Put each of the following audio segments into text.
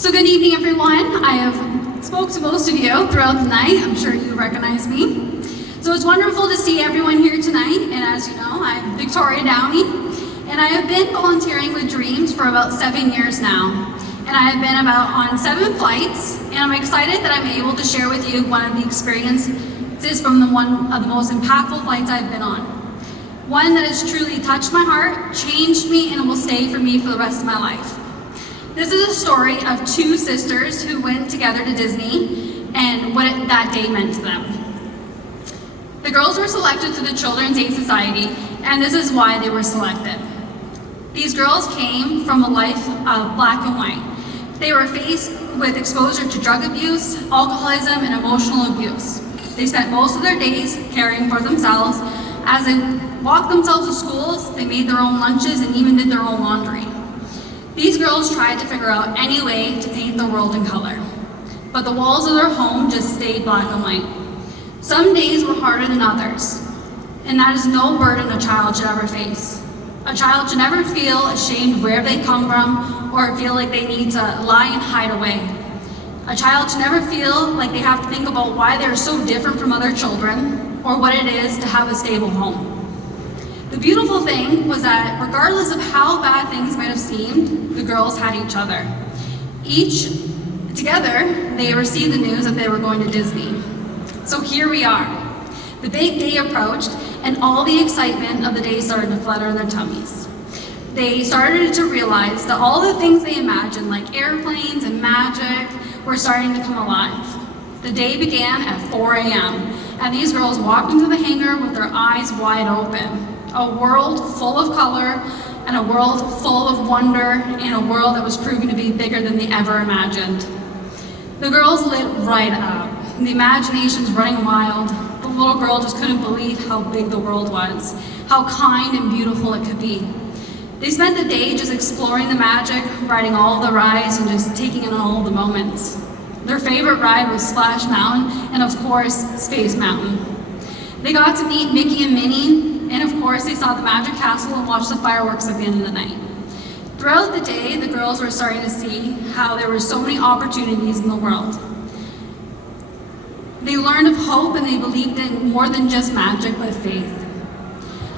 So good evening, everyone. I have spoke to most of you throughout the night. I'm sure you recognize me. So it's wonderful to see everyone here tonight. And as you know, I'm Victoria Downey, and I have been volunteering with Dreams for about 7 years now. And I have been on 7 flights, and I'm excited that I'm able to share with you one of the experiences from one of the most impactful flights I've been on. One that has truly touched my heart, changed me, and will stay for me for the rest of my life. This is a story of 2 sisters who went together to Disney and what that day meant to them. The girls were selected to the Children's Aid Society, and this is why they were selected. These girls came from a life of black and white. They were faced with exposure to drug abuse, alcoholism, and emotional abuse. They spent most of their days caring for themselves. As they walked themselves to schools, they made their own lunches and even did their own laundry. These girls tried to figure out any way to paint the world in color, but the walls of their home just stayed black and white. Some days were harder than others, and that is no burden a child should ever face. A child should never feel ashamed of where they come from or feel like they need to lie and hide away. A child should never feel like they have to think about why they're so different from other children or what it is to have a stable home. The beautiful thing was that regardless of how bad things might have seemed, the girls had each other. Together, they received the news that they were going to Disney. So here we are. The big day approached, and all the excitement of the day started to flutter in their tummies. They started to realize that all the things they imagined, like airplanes and magic, were starting to come alive. The day began at 4 a.m., and these girls walked into the hangar with their eyes wide open. A world full of color, and a world full of wonder, and a world that was proving to be bigger than they ever imagined. The girls lit right up. The imagination's running wild. The little girl just couldn't believe how big the world was, how kind and beautiful it could be. They spent the day just exploring the magic, riding all the rides, and just taking in all the moments. Their favorite ride was Splash Mountain, and of course, Space Mountain. They got to meet Mickey and Minnie, and of course, they saw the Magic Castle and watched the fireworks at the end of the night. Throughout the day, the girls were starting to see how there were so many opportunities in the world. They learned of hope, and they believed in more than just magic, but faith.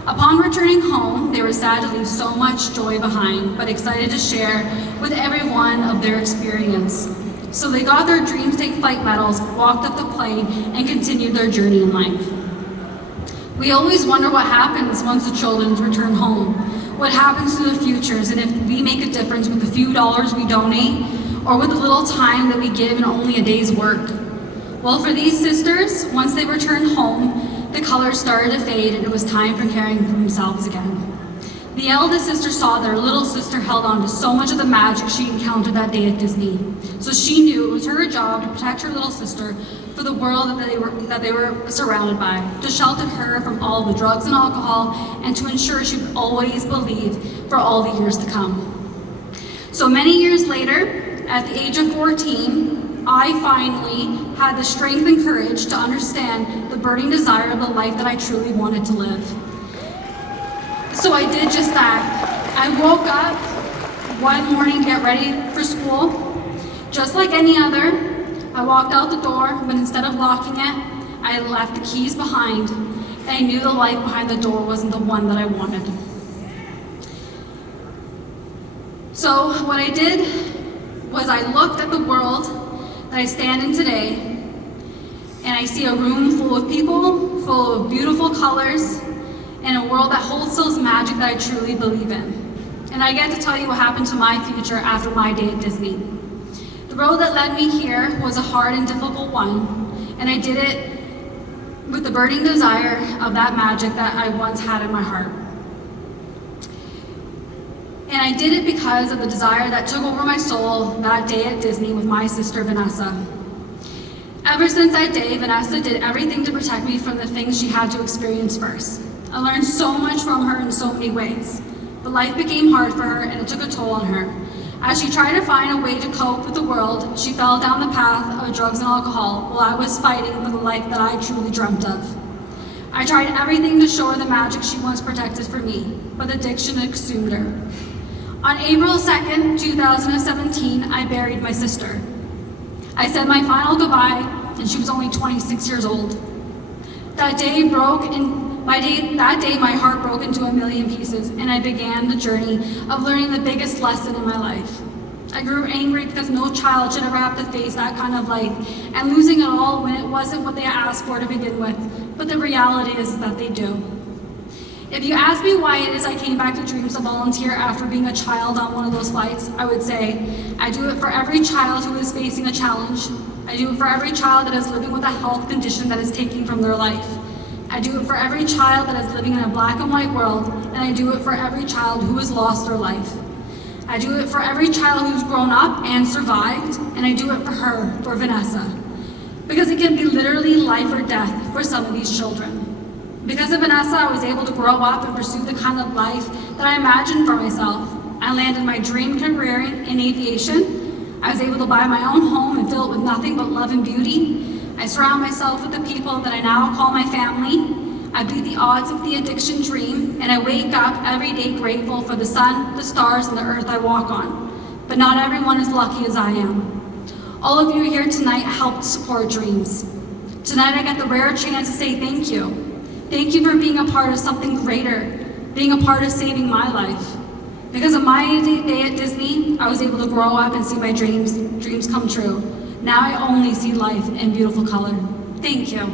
Upon returning home, they were sad to leave so much joy behind, but excited to share with everyone of their experience. So they got their Dreams Take Flight medals, walked up the plane, and continued their journey in life. We always wonder what happens once the children return home, what happens to the futures, and if we make a difference with the few dollars we donate, or with the little time that we give in only a day's work. Well, for these sisters, once they returned home, the colors started to fade, and it was time for caring for themselves again. The eldest sister saw their little sister held on to so much of the magic she encountered that day at Disney. So she knew it was her job to protect her little sister for the world that they were surrounded by, to shelter her from all the drugs and alcohol, and to ensure she would always believe for all the years to come. So many years later, at the age of 14, I finally had the strength and courage to understand the burning desire of the life that I truly wanted to live. So I did just that. I woke up one morning to get ready for school. Just like any other, I walked out the door, but instead of locking it, I left the keys behind, and I knew the light behind the door wasn't the one that I wanted. So what I did was I looked at the world that I stand in today, and I see a room full of people, full of beautiful colors, and a world that holds those magic that I truly believe in. And I get to tell you what happened to my future after my day at Disney. The road that led me here was a hard and difficult one, and I did it with the burning desire of that magic that I once had in my heart. And I did it because of the desire that took over my soul that day at Disney with my sister Vanessa. Ever since that day, Vanessa did everything to protect me from the things she had to experience first. I learned so much from her in so many ways. But life became hard for her, and it took a toll on her. As she tried to find a way to cope with the world, she fell down the path of drugs and alcohol while I was fighting for the life that I truly dreamt of. I tried everything to show her the magic she once protected for me, but addiction consumed her. On April 2nd, 2017, I buried my sister. I said my final goodbye, and she was only 26 years old. That day, my heart broke into a million pieces, and I began the journey of learning the biggest lesson in my life. I grew angry because no child should ever have to face that kind of life, and losing it all when it wasn't what they asked for to begin with. But the reality is that they do. If you ask me why it is I came back to Dreams to volunteer after being a child on one of those flights, I would say, I do it for every child who is facing a challenge. I do it for every child that is living with a health condition that is taking from their life. I do it for every child that is living in a black and white world, and I do it for every child who has lost their life. I do it for every child who's grown up and survived, and I do it for her, for Vanessa. Because it can be literally life or death for some of these children. Because of Vanessa, I was able to grow up and pursue the kind of life that I imagined for myself. I landed my dream career in aviation. I was able to buy my own home and fill it with nothing but love and beauty. I surround myself with the people that I now call my family. I beat the odds of the addiction dream, and I wake up every day grateful for the sun, the stars, and the earth I walk on. But not everyone is lucky as I am. All of you here tonight helped support Dreams. Tonight I get the rare chance to say thank you. Thank you for being a part of something greater, being a part of saving my life. Because of my day at Disney, I was able to grow up and see my dreams come true. Now I only see life in beautiful color. Thank you.